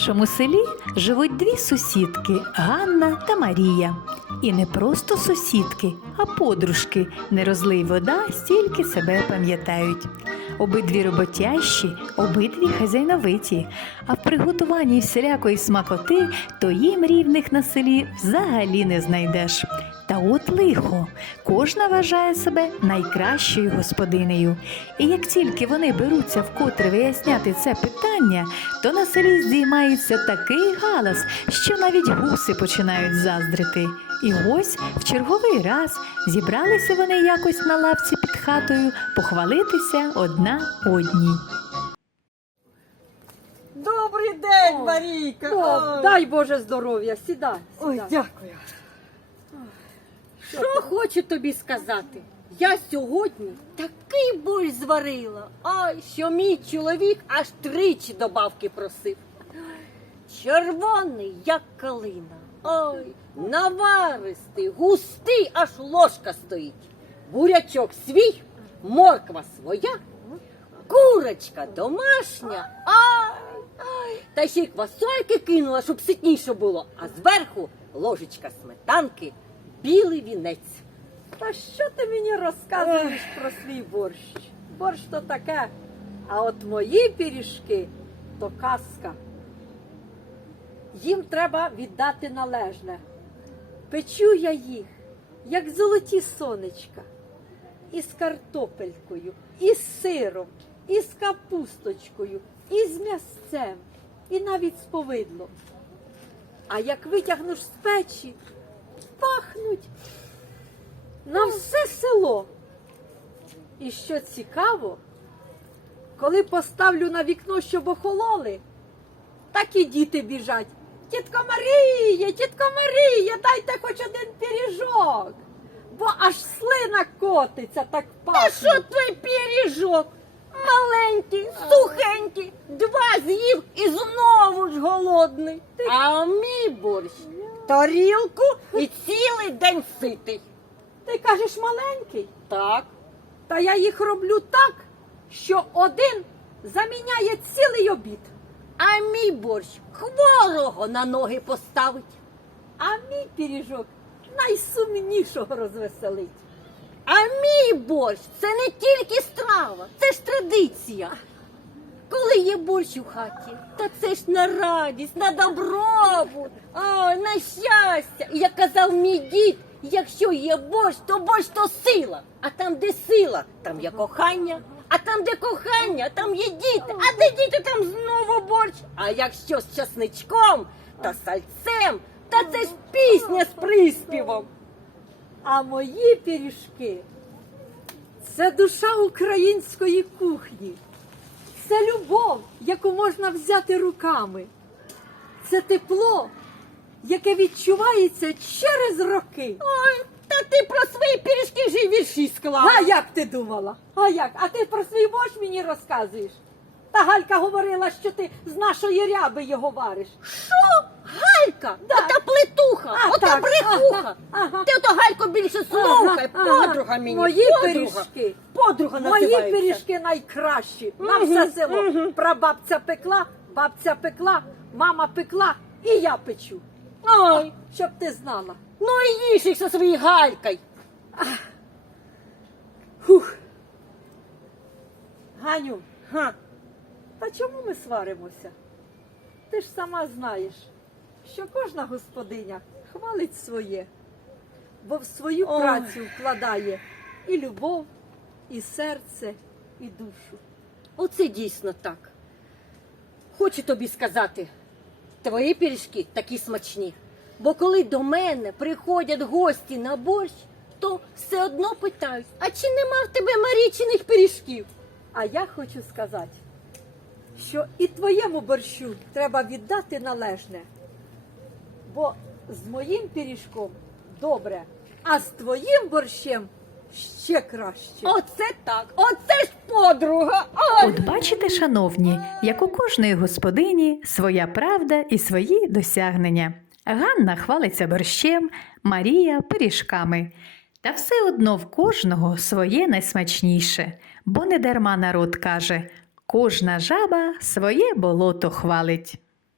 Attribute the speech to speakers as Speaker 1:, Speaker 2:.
Speaker 1: Нашому селі живуть дві сусідки Ганна та Марія. І не просто сусідки, а подружки. Не розлий вода, стільки себе пам'ятають. Обидві роботящі, обидві хазяйновиті, а в приготуванні всілякої смакоти то їм рівних на селі взагалі не знайдеш. Та от лихо, кожна вважає себе найкращою господинею. І як тільки вони беруться вкотре виясняти це питання, то на селі здіймається такий галас, що навіть гуси починають заздрити. І ось в черговий раз зібралися вони якось на лавці під хатою похвалитися одна одній.
Speaker 2: Добрий день, Марійка.
Speaker 3: О, дай Боже здоров'я, сідай.
Speaker 2: Ой,
Speaker 3: сідай.
Speaker 2: дякую.
Speaker 3: Що хочу тобі сказати? Я сьогодні такий борщ зварила, ай, що мій чоловік аж тричі добавки просив. Червоний, як калина. Ой, наваристий, густий, аж ложка стоїть. Бурячок свій, морква своя, курочка домашня. Ай, ай. Та ще й квасольки кинула, щоб ситніше було, а зверху ложечка сметанки, білий вінець.
Speaker 2: Та що ти мені розказуєш про свій борщ? Борщ то таке, а от мої пиріжки то казка. Їм треба віддати належне. Печу я їх, як золоті сонечка, із картопелькою, із сиром, із капусточкою, із м'ясцем, і навіть з повидлом. А як витягнеш з печі, пахнуть на все село. І що цікаво, коли поставлю на вікно, щоб охололи, так і діти біжать. Тітко Марія, тітко Марія, дайте хоч один пиріжок. Бо аж слина котиться, так пахне.
Speaker 3: А що твій пиріжок? Маленький, сухенький, два з'їв і знову ж голодний. А мій борщ тарілку і цілий день ситий.
Speaker 2: Ти кажеш маленький?
Speaker 3: Так.
Speaker 2: Та я їх роблю так, що один заміняє цілий обід.
Speaker 3: А мій борщ хворого на ноги поставить.
Speaker 2: А мій пиріжок найсумнішого розвеселить.
Speaker 3: А мій борщ це не тільки страва, це ж традиція. Коли є борщ у хаті, то це ж на радість, на добробут, а, на щастя. І як казав мій дід, якщо є борщ, то борщ то сила. А там, де сила, там є кохання. А там, де кохання, там є діти. А де діти, там знову борщ. А якщо з часничком та сальцем, та це ж пісня з приспівом.
Speaker 2: А мої пиріжки це душа української кухні. Це любов, яку можна взяти руками. Це тепло, яке відчувається через роки.
Speaker 3: Ой, та ти про свої пиріжки вже й вірші склала.
Speaker 2: А як ти думала? А як? А ти про свій борщ мені розказуєш? Та Галька говорила, що ти з нашої ряби його вариш.
Speaker 3: Що? Галька?
Speaker 2: Да.
Speaker 3: Ота плетуха,
Speaker 2: А,
Speaker 3: ота
Speaker 2: так,
Speaker 3: брехуха.
Speaker 2: ага, ага.
Speaker 3: Ти ото Галько більше слухай,
Speaker 2: Ага, ага.
Speaker 3: подруга мені.
Speaker 2: Мої
Speaker 3: подруга.
Speaker 2: пиріжки.
Speaker 3: Подруга
Speaker 2: Мої пиріжки найкращі. На
Speaker 3: Мгм,
Speaker 2: все село.
Speaker 3: мгм.
Speaker 2: Прабабця пекла, бабця пекла, мама пекла і я печу.
Speaker 3: Ой,
Speaker 2: Щоб ти знала.
Speaker 3: ну і їж їх зі своєю Галькою.
Speaker 2: Хух. Ганю,
Speaker 3: Га.
Speaker 2: та чому ми сваримося? Ти ж сама знаєш, що кожна господиня хвалить своє, бо в свою
Speaker 3: Ой.
Speaker 2: працю вкладає і любов, і серце, і душу.
Speaker 3: Оце дійсно так. Хочу тобі сказати, твої пиріжки такі смачні. Бо коли до мене приходять гості на борщ, то все одно питають, а чи нема в тебе марічених пиріжків?
Speaker 2: А я хочу сказати, що і твоєму борщу треба віддати належне. Бо з моїм пиріжком добре, а з твоїм борщем ще краще.
Speaker 3: Оце так, оце ж подруга. Ой!
Speaker 1: От бачите, шановні, як у кожної господині своя правда і свої досягнення. Ганна хвалиться борщем, Марія пиріжками. Та все одно в кожного своє найсмачніше, бо не дарма народ каже: кожна жаба своє болото хвалить.